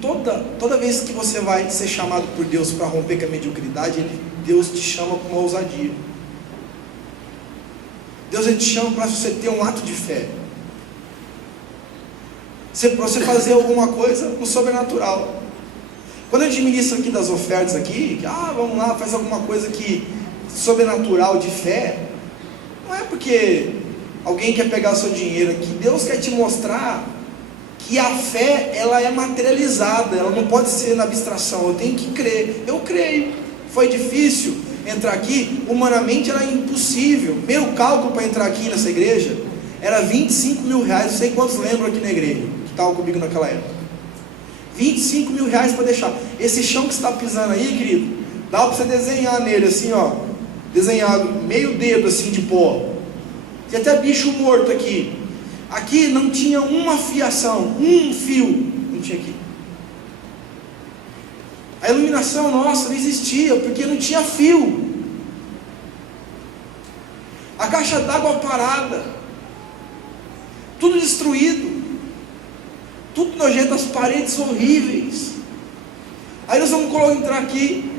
toda vez que você vai ser chamado por Deus para romper com a mediocridade, Deus te chama com uma ousadia. Deus te chama para você ter um ato de fé. Para você fazer alguma coisa no sobrenatural. Quando a gente ministra aqui das ofertas aqui, vamos lá, faz alguma coisa que sobrenatural de fé, não é porque alguém quer pegar o seu dinheiro aqui. Deus quer te mostrar que a fé, ela é materializada, ela não pode ser na abstração. Eu tenho que crer. Eu creio. Foi difícil entrar aqui, humanamente era impossível. Meu cálculo para entrar aqui nessa igreja era 25 mil reais. Não sei quantos lembram aqui na igreja que estavam comigo naquela época. 25 mil reais para deixar. Esse chão que você está pisando aí, querido, dá para você desenhar nele assim, ó, desenhado meio dedo assim de pó. Tem até bicho morto aqui. Aqui não tinha uma fiação, um fio, não tinha aqui. A iluminação nossa não existia, porque não tinha fio. A caixa d'água parada, tudo destruído, tudo nojento, as paredes horríveis. Aí nós vamos entrar aqui,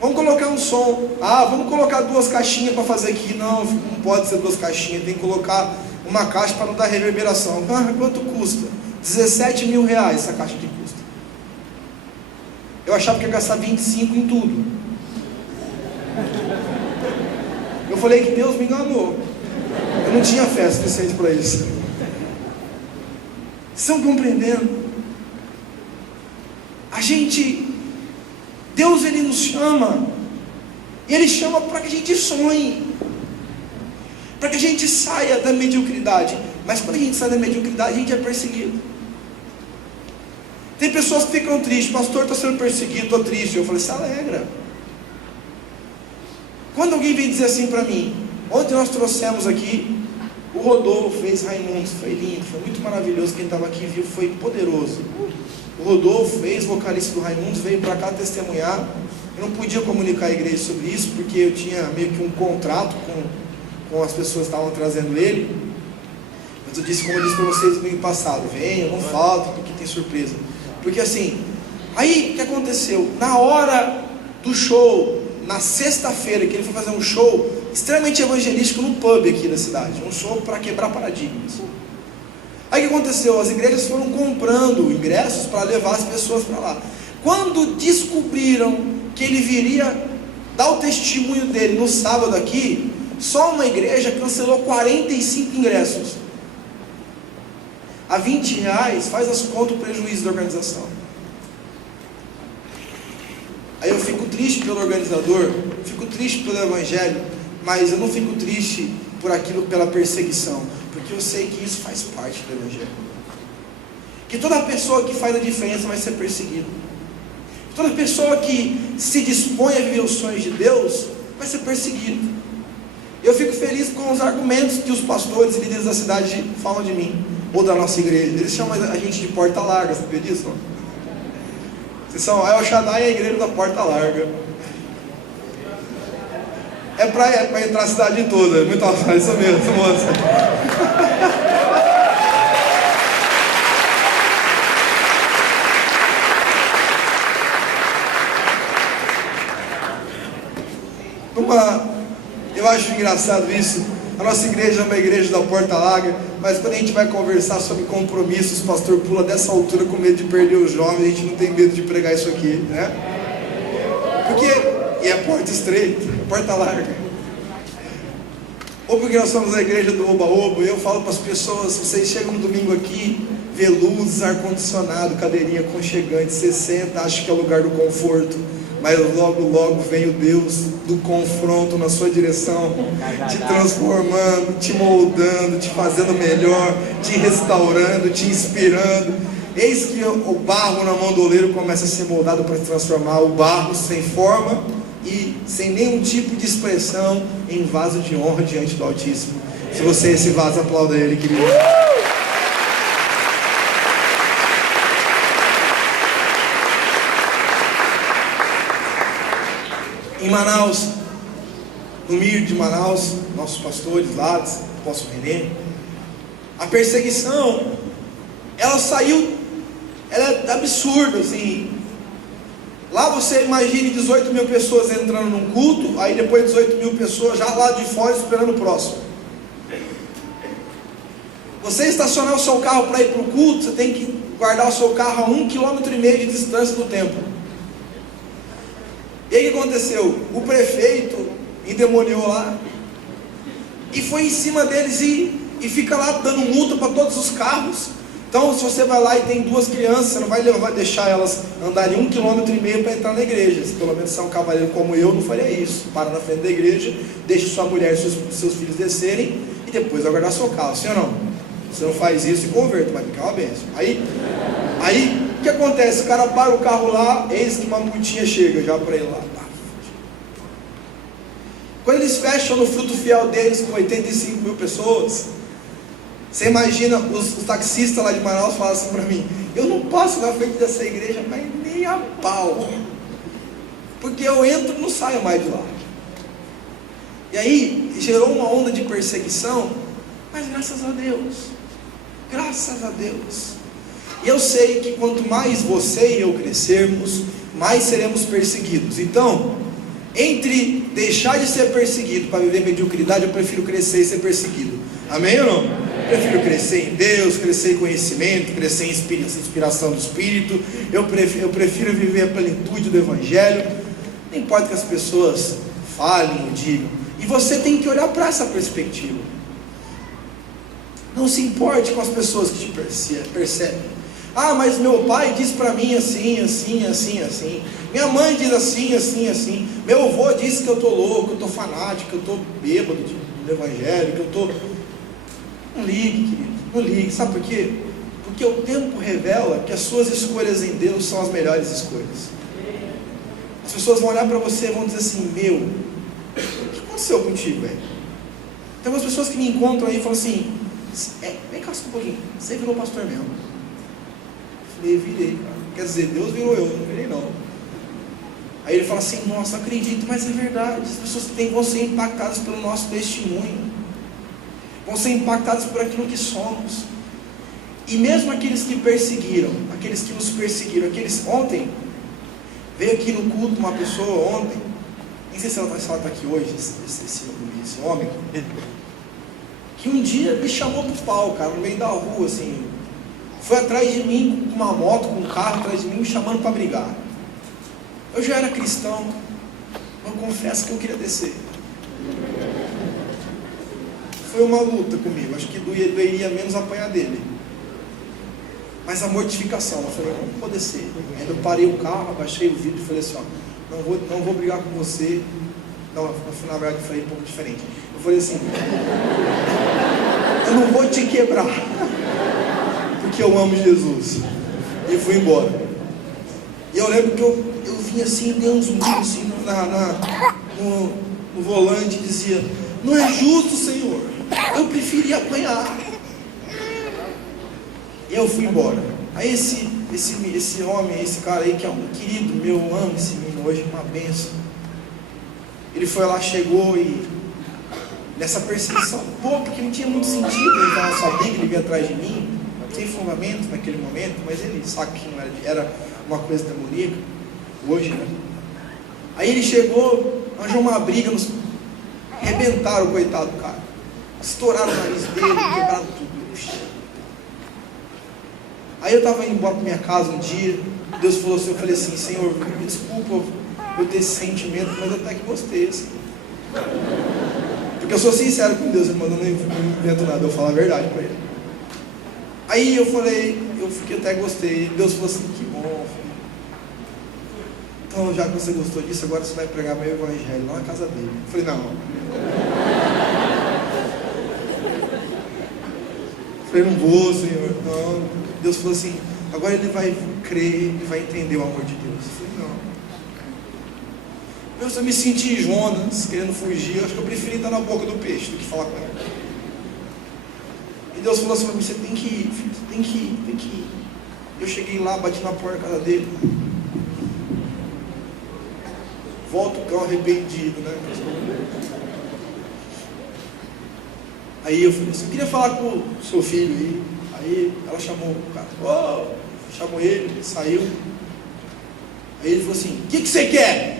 vamos colocar um som. Vamos colocar 2 caixinhas para fazer aqui. Não pode ser 2 caixinhas, tem que colocar uma caixa para não dar reverberação. Quanto custa? 17 mil reais essa caixa aqui custa. Eu achava que ia gastar 25 em tudo. Eu falei que Deus me enganou. Eu não tinha fé suficiente para isso. Estão compreendendo? Deus, Ele nos chama, e Ele chama para que a gente sonhe, para que a gente saia da mediocridade. Mas quando a gente sai da mediocridade, a gente é perseguido. Tem pessoas que ficam tristes: pastor, estou sendo perseguido, estou triste. Eu falei: se alegra. Quando alguém vem dizer assim para mim, ontem nós trouxemos aqui, o Rodolfo fez Raimundos, foi lindo, foi muito maravilhoso. Quem estava aqui viu, foi poderoso. O Rodolfo, ex-vocalista do Raimundos, veio para cá testemunhar. Eu não podia comunicar à igreja sobre isso, porque eu tinha meio que um contrato com as pessoas que estavam trazendo ele. Mas eu disse, como eu disse para vocês no domingo passado: venha, não falta, porque tem surpresa. Porque assim, aí o que aconteceu? Na hora do show, na sexta-feira, que ele foi fazer um show extremamente evangelístico no pub aqui da cidade, um show para quebrar paradigmas. Aí o que aconteceu? As igrejas foram comprando ingressos para levar as pessoas para lá. Quando descobriram que ele viria dar o testemunho dele no sábado aqui, só uma igreja cancelou 45 ingressos. A 20 reais, faz as contas, o prejuízo da organização. Aí eu fico triste pelo organizador, fico triste pelo evangelho, mas eu não fico triste por aquilo, pela perseguição, porque eu sei que isso faz parte do evangelho. Que toda pessoa que faz a diferença vai ser perseguida. Toda pessoa que se dispõe a viver os sonhos de Deus vai ser perseguida. Eu fico feliz com os argumentos que os pastores e líderes da cidade falam de mim, ou da nossa igreja. Eles chamam a gente de porta larga, sabia disso? Não? Vocês são El Shaddai e a igreja da porta larga. É para entrar a cidade toda. Muito fácil, isso mesmo, moça. Eu acho engraçado isso. A nossa igreja é uma igreja da porta larga, mas quando a gente vai conversar sobre compromissos, o pastor pula dessa altura com medo de perder os jovens. A gente não tem medo de pregar isso aqui, né? Porque é porta estreita, porta larga. Ou porque nós somos a igreja do Oba-Oba. Eu falo para as pessoas: vocês chegam no domingo aqui, vê luz, ar-condicionado, cadeirinha aconchegante, você senta, acha que é o lugar do conforto, mas logo logo vem o Deus do confronto na sua direção, te transformando, te moldando, te fazendo melhor, te restaurando, te inspirando. Eis que o barro na mão do oleiro começa a ser moldado para transformar o barro sem forma e sem nenhum tipo de expressão em vaso de honra diante do Altíssimo. Se você é esse vaso, aplauda ele, querido. Em Manaus, no MIR de Manaus, nossos pastores lá, apóstolo Renê, a perseguição, ela saiu ela é absurda, assim. Lá você imagine 18 mil pessoas entrando num culto, aí depois 18 mil pessoas já lá de fora esperando o próximo. Você estacionar o seu carro para ir para o culto, você tem que guardar o seu carro a 1,5 km de distância do templo. E aí o que aconteceu? O prefeito endemoniou lá e foi em cima deles e fica lá dando multa para todos os carros. Então, se você vai lá e tem 2 crianças, você não vai deixar elas andarem 1,5 km para entrar na igreja. Se pelo menos você é um cavaleiro como eu, não faria isso. Para na frente da igreja, deixa sua mulher e seus filhos descerem e depois vai guardar seu carro, sim ou não? Você não faz isso e converta, mas que é uma benção. Aí o que acontece? O cara para o carro lá, eis que uma multinha chega já para ele lá. Quando eles fecham no fruto fiel deles com 85 mil pessoas, você imagina os taxistas lá de Manaus falam assim para mim: eu não passo na frente dessa igreja, mas nem a pau, porque eu entro e não saio mais de lá. E aí gerou uma onda de perseguição, mas graças a Deus, e eu sei que quanto mais você e eu crescermos, mais seremos perseguidos. Então, entre deixar de ser perseguido para viver mediocridade, eu prefiro crescer e ser perseguido. Amém ou não? Eu prefiro crescer em Deus, crescer em conhecimento, crescer em inspiração do Espírito. Eu prefiro viver a plenitude do Evangelho. Não importa que as pessoas falem ou digam. E você tem que olhar para essa perspectiva. Não se importe com as pessoas que te percebem. Ah, mas meu pai diz para mim assim. Minha mãe diz assim. Meu avô disse que eu estou louco, que eu estou fanático, que eu estou bêbado do Evangelho, que eu estou... Não ligue, querido, não ligue. Sabe por quê? Porque o tempo revela que as suas escolhas em Deus são as melhores escolhas. As pessoas vão olhar para você e vão dizer assim: meu, o que aconteceu contigo, velho? Tem algumas pessoas que me encontram aí e falam assim: vem cá só um pouquinho, você virou pastor mesmo? Eu falei: virei, cara. Quer dizer, Deus virou eu não virei não. Aí ele fala assim: nossa, acredito, mas é verdade. As pessoas vão ser impactadas pelo nosso testemunho, vão ser impactadas por aquilo que somos. E mesmo aqueles que perseguiram, aqueles que nos perseguiram, ontem veio aqui no culto uma pessoa ontem, nem sei se ela está aqui hoje, esse homem, que um dia me chamou pro pau, cara, no meio da rua, assim, foi atrás de mim com uma moto, com um carro atrás de mim, me chamando para brigar. Eu já era cristão, eu confesso que eu queria descer. Foi uma luta comigo, acho que doeria menos apanhar dele. Mas a mortificação, eu falei: não vou descer. Aí eu parei o carro, abaixei o vidro e falei assim: ó, não vou brigar com você. Não, na verdade eu falei um pouco diferente. Eu falei assim: eu não vou te quebrar, porque eu amo Jesus. E fui embora. E eu lembro que eu vinha assim, dei uns murros assim no volante e dizia: não é justo, Senhor, eu preferia apanhar. E eu fui embora. Aí esse homem, esse cara aí, que é um querido meu, eu amo esse menino hoje, uma benção. Ele foi lá, chegou e nessa perseguição, porque não tinha muito sentido ele estar na sua briga, ele veio atrás de mim, sem fundamento naquele momento, mas ele sabe que não era uma coisa demoníaca, hoje, né? Aí ele chegou, arranjou uma briga, arrebentaram o coitado do cara, estouraram o nariz dele, quebraram tudo. Aí eu estava indo embora para minha casa um dia, Deus falou assim, eu falei assim: Senhor, me desculpa eu ter esse sentimento, mas eu até que gostei, assim. Porque eu sou sincero com Deus, irmão, eu não invento nada, eu falo a verdade para ele. Aí eu falei, eu fiquei até gostei, Deus falou assim: que bom, filho. Então, já que você gostou disso, agora você vai pregar meu evangelho lá na casa dele. Eu falei: não. Eu falei: não vou, Senhor, não. Deus falou assim: agora ele vai crer, ele vai entender o amor de Deus. Eu falei: não. Eu me senti Jonas, querendo fugir. Eu acho que eu preferi estar na boca do peixe do que falar com ele. E Deus falou assim para mim: você tem que ir, filho, você tem que ir. Eu cheguei lá, bati na porta da casa dele. Volta o cão arrependido, né? Aí eu falei assim: eu queria falar com o seu filho aí. Aí ela chamou o cara: chamou ele saiu. Aí ele falou assim: o que você quer?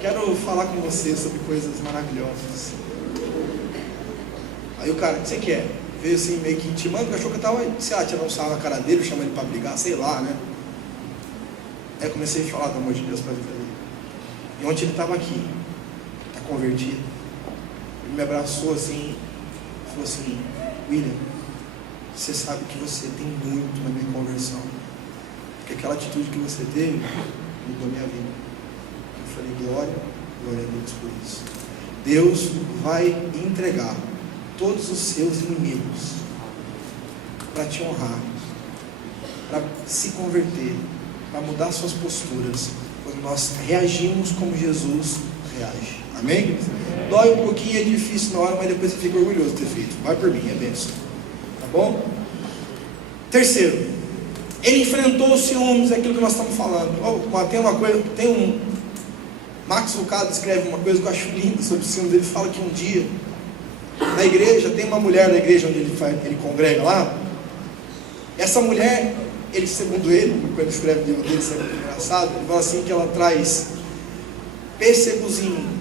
Quero falar com você sobre coisas maravilhosas. Aí o cara: o que você quer? Veio assim meio que intimando, achou que eu tava, sei lá, tirando um sarro na cara dele, chamando ele para brigar, sei lá, né? Aí eu comecei a falar do amor de Deus para a vida dele. E ontem ele estava aqui, está convertido. Ele me abraçou assim, falou assim: William, você sabe que você tem muito na minha conversão, porque aquela atitude que você teve mudou minha vida. Eu falei: glória a Deus por isso. Deus vai entregar todos os seus inimigos para te honrar, para se converter, para mudar suas posturas, quando nós reagimos como Jesus reage. Amém? Dói um pouquinho, é difícil na hora, mas depois você fica orgulhoso de ter feito. Vai por mim, é bênção. Tá bom? Terceiro, ele enfrentou os ciúmes, aquilo que nós estamos falando. Tem uma coisa, Max Lucado escreve uma coisa que eu acho linda sobre os ciúmes. Ele fala que um dia, na igreja, tem uma mulher na igreja onde ele congrega lá. Essa mulher, segundo ele, quando ele escreve o livro dele, isso é muito engraçado, ele fala assim que ela traz pêssegos em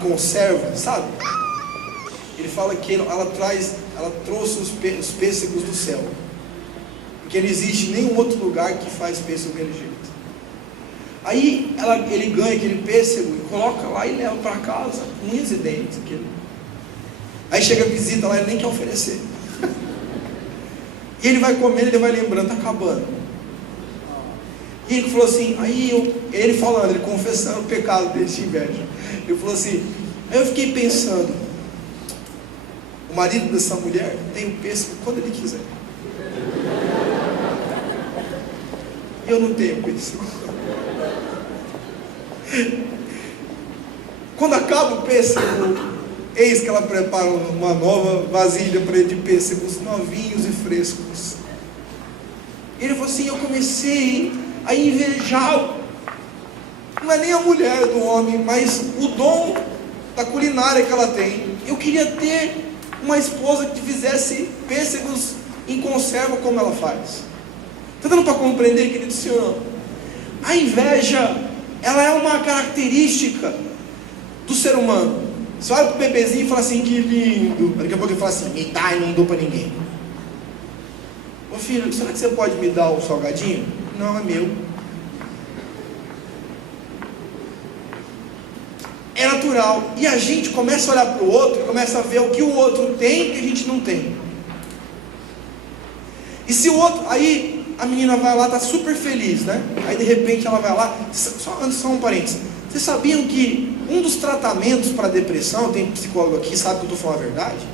conserva, sabe? Ele fala que ela trouxe os pêssegos do céu, porque não existe nenhum outro lugar que faz pêssego daquele jeito. Aí ele ganha aquele pêssego e coloca lá e leva para casa, unhas e dentes. Aí chega a visita lá, ele nem quer oferecer. E ele vai comendo, ele vai lembrando, está acabando. E ele falou assim, ele falando, ele confessando o pecado dele de inveja. Ele falou assim, aí eu fiquei pensando, o marido dessa mulher tem o pêssego quando ele quiser. Eu não tenho pêssego. Quando acaba o pêssego, eis que ela prepara uma nova vasilha para ele de pêssegos novinhos e frescos. Ele falou assim, eu comecei a invejá-lo. Não é nem a mulher do homem, mas o dom da culinária que ela tem. Eu queria ter uma esposa que fizesse pêssegos em conserva como ela faz. Está dando para compreender, querido senhor? A inveja, ela é uma característica do ser humano. Você olha para o bebezinho e fala assim, que lindo. Daqui a pouco ele fala assim, me dá e não dou para ninguém. Ô filho, será que você pode me dar o salgadinho? Não, é meu. É natural. E a gente começa a olhar para o outro e começa a ver o que o outro tem que a gente não tem. E se o outro, aí a menina vai lá, está super feliz, né? Aí de repente ela vai lá, só um parênteses. Vocês sabiam que um dos tratamentos para depressão, tem psicólogo aqui, sabe que eu estou falando a verdade?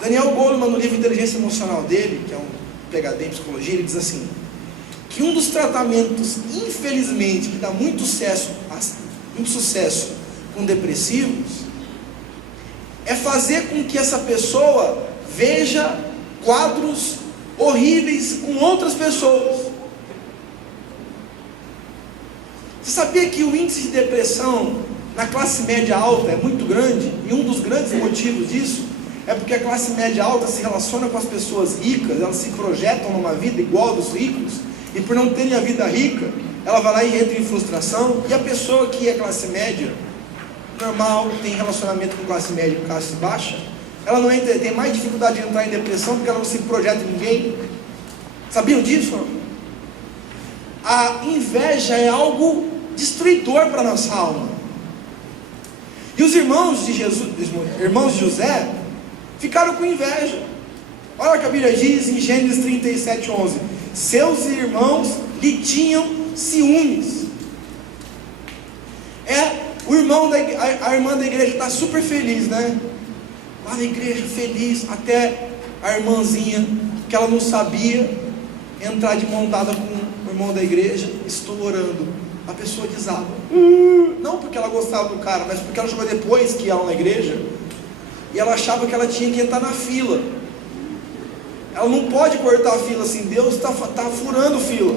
Daniel Goleman, no livro Inteligência Emocional dele, que é um PhD em psicologia, ele diz assim, que um dos tratamentos, infelizmente, que dá muito sucesso com depressivos, é fazer com que essa pessoa veja quadros horríveis com outras pessoas. Você sabia que o índice de depressão na classe média alta é muito grande? E um dos grandes motivos disso é porque a classe média alta se relaciona com as pessoas ricas, elas se projetam numa vida igual dos ricos, e por não terem a vida rica, ela vai lá e entra em frustração. E a pessoa que é classe média, normal, tem relacionamento com classe média e classe baixa, ela não entra, tem mais dificuldade de entrar em depressão porque ela não se projeta em ninguém. Sabiam disso? A inveja é algo destruidor para a nossa alma. E os irmãos de José ficaram com inveja. Olha o que a Bíblia diz em Gênesis 37:11. Seus irmãos lhe tinham ciúmes. A irmã da igreja está super feliz, né? Lá na igreja, feliz, até a irmãzinha, que ela não sabia, entrar de mão dada com o irmão da igreja. Estou orando. A pessoa desaba. Não porque ela gostava do cara, mas porque ela chegou depois que ia lá na igreja, e ela achava que ela tinha que entrar na fila. Ela não pode cortar a fila assim, Deus está furando fila.